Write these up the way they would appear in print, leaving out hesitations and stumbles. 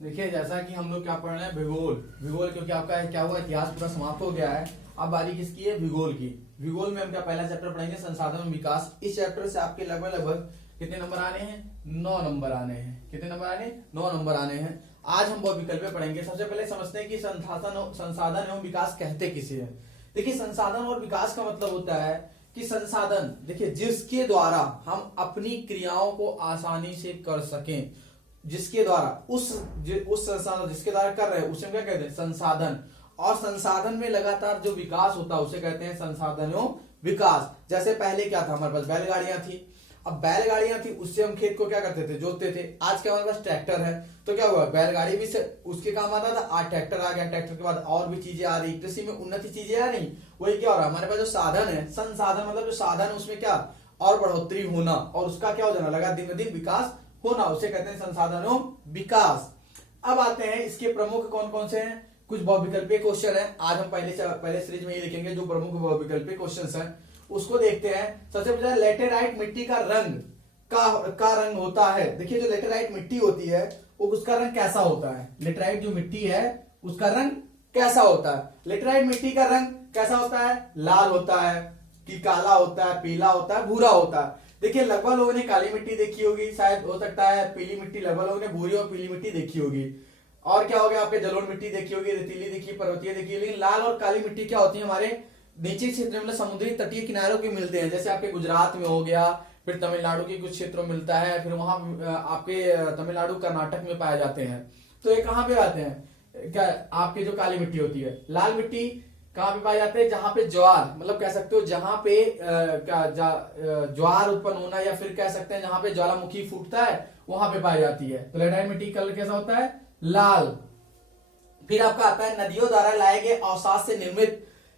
देखिए जैसा कि हम लोग क्या पढ़ रहे हैं, भूगोल। भूगोल क्योंकि आपका क्या हुआ, इतिहास पूरा समाप्त हो गया है। अब बारी किसकी है, भूगोल की। भूगोल में हम क्या पहला चैप्टर पढ़ेंगे, संसाधन और विकास। इस चैप्टर से आपके लगभग लगभग कितने नंबर आने हैं, 9 नंबर आने हैं। कितने नंबर आने, 9 नंबर आने हैं। आज हम बहुत विकल्प पढ़ेंगे। सबसे पहले समझते हैं कि संसाधन एवं विकास कहते किसे हैं। देखिए संसाधन और विकास का मतलब होता है कि संसाधन, देखिए जिसके द्वारा हम अपनी क्रियाओं को आसानी से कर सकें, जिसके द्वारा उस संसाधन जिसके द्वारा कर रहे हैं उसे हम क्या कहते हैं, संसाधन। और संसाधन में लगातार जो विकास होता है उसे कहते हैं संसाधन एवं विकास। जैसे पहले क्या था, हमारे पास बैलगाड़ियां थी। अब बैलगाड़ियां थी, उससे हम खेत को क्या करते थे, जोतते थे। आज क्या हमारे पास ट्रैक्टर है, तो क्या हुआ, बैलगाड़ी भी से उसके काम आता था, आज ट्रैक्टर आ गया। ट्रैक्टर के बाद और भी चीजें आ रही, कृषि में उन्नति चीजें आ रही। वही क्या हो रहा है, हमारे पास जो साधन है, संसाधन मतलब जो साधन है उसमें क्या और बढ़ोतरी होना, और उसका क्या हो जाना लगा, दिन ब दिन विकास होना, उसे कहते हैं संसाधन एवं विकास। अब आते हैं इसके प्रमुख कौन कौन से हैं। कुछ बहुविकल्पीय क्वेश्चन है, आज हम पहले सीरीज में ही लिखेंगे जो प्रमुख बहुविकल्पीय क्वेश्चन है उसको देखते हैं। सबसे पहले लेटेराइट मिट्टी का रंग का रंग होता है। देखिए जो लेटेराइट मिट्टी होती है वो उसका रंग कैसा होता है, लेटेराइट जो मिट्टी है उसका रंग कैसा होता है। लेटेराइट मिट्टी का रंग कैसा होता है, लाल होता है कि काला होता है, पीला होता है, भूरा होता है। देखिए लगभग लोगों ने काली मिट्टी देखी होगी, शायद हो सकता है पीली मिट्टी, लगभग लोगों ने भूरी और पीली मिट्टी देखी होगी। और क्या हो गया, आपके जलोढ़ मिट्टी देखी होगी, रेतीली देखी, पर्वतीय देखी। लेकिन लाल और काली मिट्टी क्या होती है, हमारे नीचे क्षेत्र में मतलब समुद्री तटीय किनारों के मिलते हैं। जैसे आपके गुजरात में हो गया, फिर तमिलनाडु के कुछ क्षेत्रों में मिलता है, फिर वहां आपके तमिलनाडु कर्नाटक में पाए जाते हैं। तो ये कहाँ पे आते हैं, क्या आपके जो काली मिट्टी होती है। लाल मिट्टी कहाँ पे पाए जाते हैं, जहां पे ज्वार, मतलब कह सकते हो जहां पे ज्वार उत्पन्न होना, या फिर कह सकते हैं जहां पे ज्वालामुखी फूटता है वहां पे पाई जाती है। तो लेटेराइट मिट्टी कलर कैसा होता है, लाल। फिर आपका आता है नदियों द्वारा लाए गए अवसाद से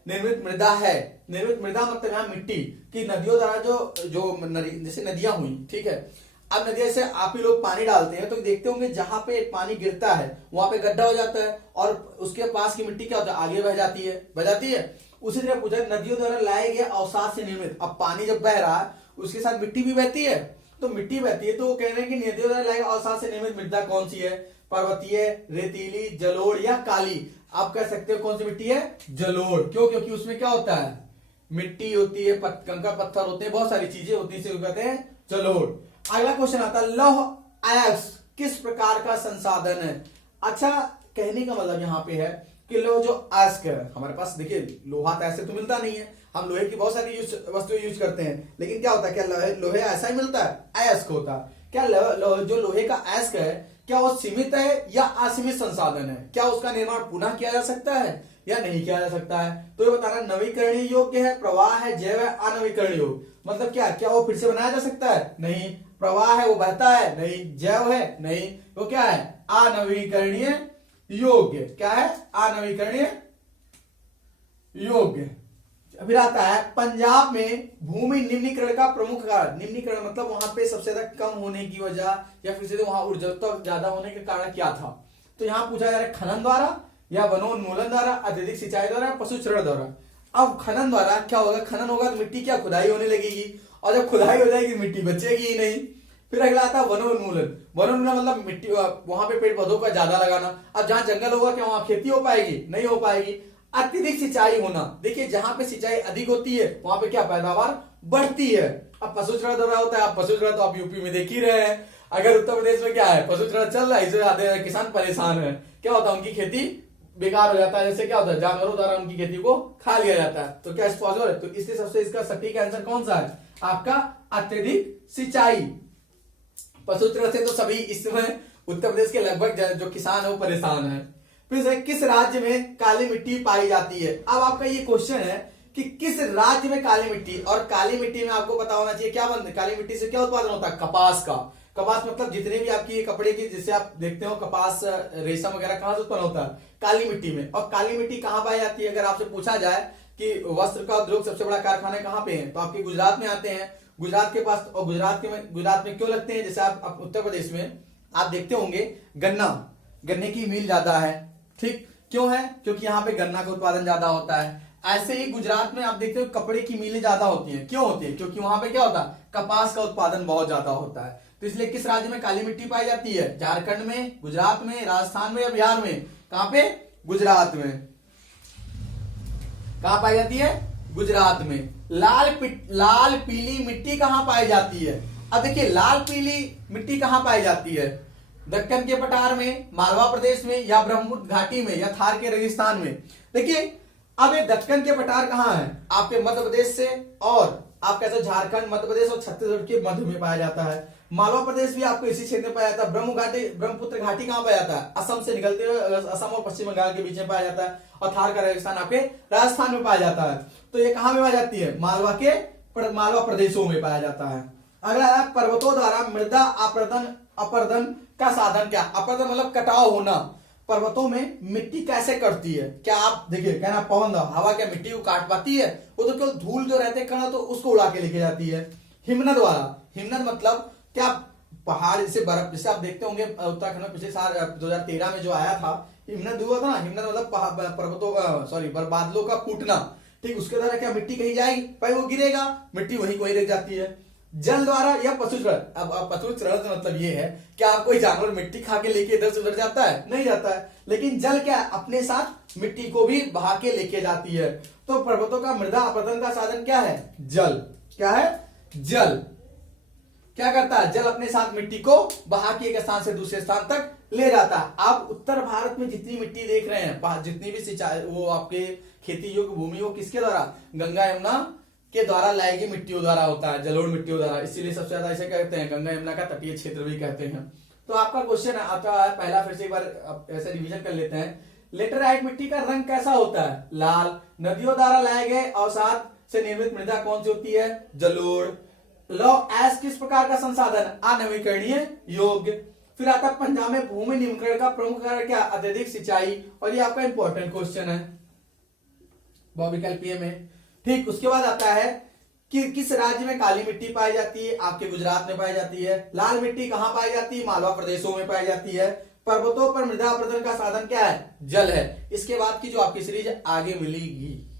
निर्मित मृदा है। निर्मित मृदा मतलब यहाँ मिट्टी की, नदियों द्वारा जैसे नदियां हुई, ठीक है। अब नदियों से आप ही लोग पानी डालते हैं तो देखते होंगे जहां पे पानी गिरता है वहां पे गड्ढा हो जाता है, और उसके पास की मिट्टी क्या होता है, आगे बह जाती है। उसी तरह पूछा नदियों द्वारा लाए गए अवसाद से निर्मित। अब पानी जब बह रहा है उसके साथ मिट्टी भी बहती है, तो मिट्टी बहती है, तो वो कह रहे हैं कि नदियों द्वारा लाए गए अवसाद से निर्मित मृदा कौन सी है, पर्वतीय, रेतीली, जलोढ़ या काली। आप कह सकते हो कौन सी मिट्टी है, जलोढ़। क्यों, क्योंकि उसमें क्या होता है, मिट्टी होती है, कंकड़ पत्थर होते हैं, बहुत सारी चीजें होती है, इसे कहते हैं जलोढ़। अगला क्वेश्चन आता है लौह अयस्क किस प्रकार का संसाधन है। अच्छा, कहने का मतलब यहाँ पे है कि लोह जो अयस्क है हमारे पास, देखिए लोहा तो ऐसे तो मिलता नहीं है, हम लोहे की बहुत सारी वस्तुएं यूज करते हैं, लेकिन क्या होता है, क्या लोहे ऐसा ही मिलता है, अयस्क होता है। क्या जो लोहे का अयस्क है क्या वो सीमित है या असीमित संसाधन है, क्या उसका निर्माण पुनः किया जा सकता है या नहीं किया जा सकता है। तो ये बताना नवीकरणीय योग्य है, प्रवाह है, जैव है, अनवीकरणीय योग्य। मतलब क्या वो फिर से बनाया जा सकता है, नहीं। प्रवाह है, वो बहता है, नहीं। जैव है, नहीं। वो क्या है, अनवीकरणीय योग्य। क्या है, अनवीकरणीय योग्य। फिर आता है पंजाब में भूमि निम्नीकरण का प्रमुख कारण। निम्नीकरण मतलब वहां पे सबसे ज्यादा कम होने की वजह, या फिर से वहां उर्वरता ज्यादा होने के कारण क्या था। तो यहाँ पूछा जा रहा है खनन द्वारा या वनोन्मूलन द्वारा, अत्यधिक सिंचाई द्वारा, पशुचरण द्वारा। अब खनन द्वारा क्या होगा, खनन होगा तो मिट्टी क्या खुदाई होने लगेगी, और जब खुदाई हो जाएगी मिट्टी बचेगी ही नहीं। फिर अगला आता है वनोन्मूलन। वनोन्मूलन मतलब मिट्टी वहां पे पेड़ पौधों का ज्यादा लगाना। अब जहां जंगल होगा क्या वहां खेती हो पाएगी, नहीं हो पाएगी। अत्यधिक सिंचाई होना, देखिए जहां पे सिंचाई अधिक होती है वहां पे क्या पैदावार बढ़ती है। अब पशुचरण द्वारा होता है, अब पशुचरण तो आप यूपी में देख ही रहे हैं। अगर उत्तर प्रदेश में क्या है, पशुचरण चल रहा है, इससे ज्यादा किसान परेशान है। क्या होता है, उनकी खेती बेकार हो जाता है। जैसे क्या होता है, जानवरों द्वारा उनकी खेती को खा लिया जाता है। तो क्या पॉसिबल है, तो इसलिए सबसे इसका सटीक आंसर कौन सा है, आपका अत्यधिक सिंचाई। पशुचरण से तो सभी इसमें उत्तर प्रदेश के लगभग जो किसान है वो परेशान है। फिर किस राज्य में काली मिट्टी पाई जाती है। अब आपका ये क्वेश्चन है कि किस राज्य में काली मिट्टी, और काली मिट्टी में आपको पता होना चाहिए क्या बनता है, काली मिट्टी से क्या उत्पादन होता है, कपास का। कपास मतलब जितने भी आपकी कपड़े की, जिससे आप देखते हो कपास, रेशम वगैरह कहां से उत्पन्न होता है, काली मिट्टी में। और काली मिट्टी कहां पाई जाती है, अगर आपसे पूछा जाए कि वस्त्र का उद्योग सबसे बड़ा कारखाना कहां पे है, तो आपके गुजरात में आते हैं, गुजरात के पास। और गुजरात में क्यों लगते हैं, जैसे आप उत्तर प्रदेश में आप देखते होंगे गन्ने की मिल ज्यादा है, ठीक। क्यों है, क्योंकि यहाँ पे गन्ना का उत्पादन ज्यादा होता है। ऐसे ही गुजरात में आप देखते हो कपड़े की मिलें ज्यादा होती हैं। क्यों होती है, क्योंकि वहां पे क्या होता है, कपास का उत्पादन बहुत ज्यादा होता है। तो इसलिए किस राज्य में काली मिट्टी पाई जाती है? झारखंड में, गुजरात में, राजस्थान में या बिहार में? कहां पे? गुजरात में। कहां पाई जाती है? गुजरात में। लाल पीली मिट्टी कहां पाई जाती है? अब देखिए लाल पीली मिट्टी कहां पाई जाती है? दक्कन के पठार में, मालवा प्रदेश में, या ब्रह्मपुत्र घाटी में, या थार के रेगिस्तान में? देखिए अब ये दक्कन के पठार कहां है? आपके मध्य प्रदेश से और आप कैसे झारखंड, मध्य प्रदेश और छत्तीसगढ़ के मध्य में पाया जाता है। मालवा प्रदेश भी आपको इसी क्षेत्र में पाया जाता है। ब्रह्मपुत्र घाटी कहां पाया जाता है? असम से निकलते हुए असम और पश्चिम बंगाल के बीच में पाया जाता है। और थार का रेगिस्तान आपके राजस्थान में पाया जाता है। तो ये कहां में पाई जाती है? मालवा प्रदेशों में पाया जाता है। अगला है पर्वतों द्वारा मृदा अपरदन का साधन क्या? अपरदन मतलब कटाव होना। पर्वतों में मिट्टी कैसे कटती है? क्या आप देखिए कहना पवन हवा क्या मिट्टी को काट पाती है? वो तो केवल धूल जो रहते हैं कण तो उसको उड़ा के लेके जाती है। हिमनद वाला, हिमनद मतलब क्या? पहाड़ से बर्फ, जैसे आप देखते होंगे उत्तराखंड में पिछले साल 2013 में जो आया था हिमनद हुआ था ना। हिमनद मतलब पर्वतों का बादलों का फूटना। ठीक, उसके द्वारा क्या मिट्टी कहीं जाएगी? भाई वो गिरेगा, मिट्टी वहीं कोई रह जाती है। जल द्वारा या पशु चरण। अब पशु चरण का मतलब ये है कि आप कोई जानवर मिट्टी खा के लेके इधर से उधर जाता है? नहीं जाता है। लेकिन जल क्या है? अपने साथ मिट्टी को भी बहा के लेके जाती है। तो पर्वतों का मृदा अपरदन का साधन क्या है? जल। क्या है? जल। क्या करता है? जल अपने साथ मिट्टी को बहा के एक स्थान से दूसरे स्थान तक ले जाता है। आप उत्तर भारत में जितनी मिट्टी देख रहे हैं, जितनी भी सिंचाई वो आपके खेती योग्य भूमि, वो किसके द्वारा? गंगा यमुना के द्वारा लाई गई मिट्टियों द्वारा होता है, जलोढ़ मिट्टियों द्वारा। इसीलिए सबसे ज्यादा इसे कहते हैं गंगा यमुना का तटीय क्षेत्र भी कहते हैं। तो आपका क्वेश्चन आता है पहला, फिर से एक बार ऐसे रिवीजन कर लेते हैं। लेटराइट मिट्टी का रंग कैसा होता है? लाल। नदियों द्वारा लाए गए अवसाद से निर्मित मृदा कौन सी होती है? जलोढ़। लॉ एस किस प्रकार का संसाधन? अनवीकरणीय योग्य। फिर आता पंजाब में भूमि निम्नीकरण का प्रमुख कारण क्या? अत्यधिक सिंचाई। और ये आपका इंपॉर्टेंट क्वेश्चन है बहुविकल्पीय में। ठीक, उसके बाद आता है कि किस राज्य में काली मिट्टी पाई जाती है? आपके गुजरात में पाई जाती है। लाल मिट्टी कहां पाई जाती है? मालवा प्रदेशों में पाई जाती है। पर्वतों पर मृदा अपरदन का साधन क्या है? जल है। इसके बाद की जो आपकी सीरीज आगे मिलेगी।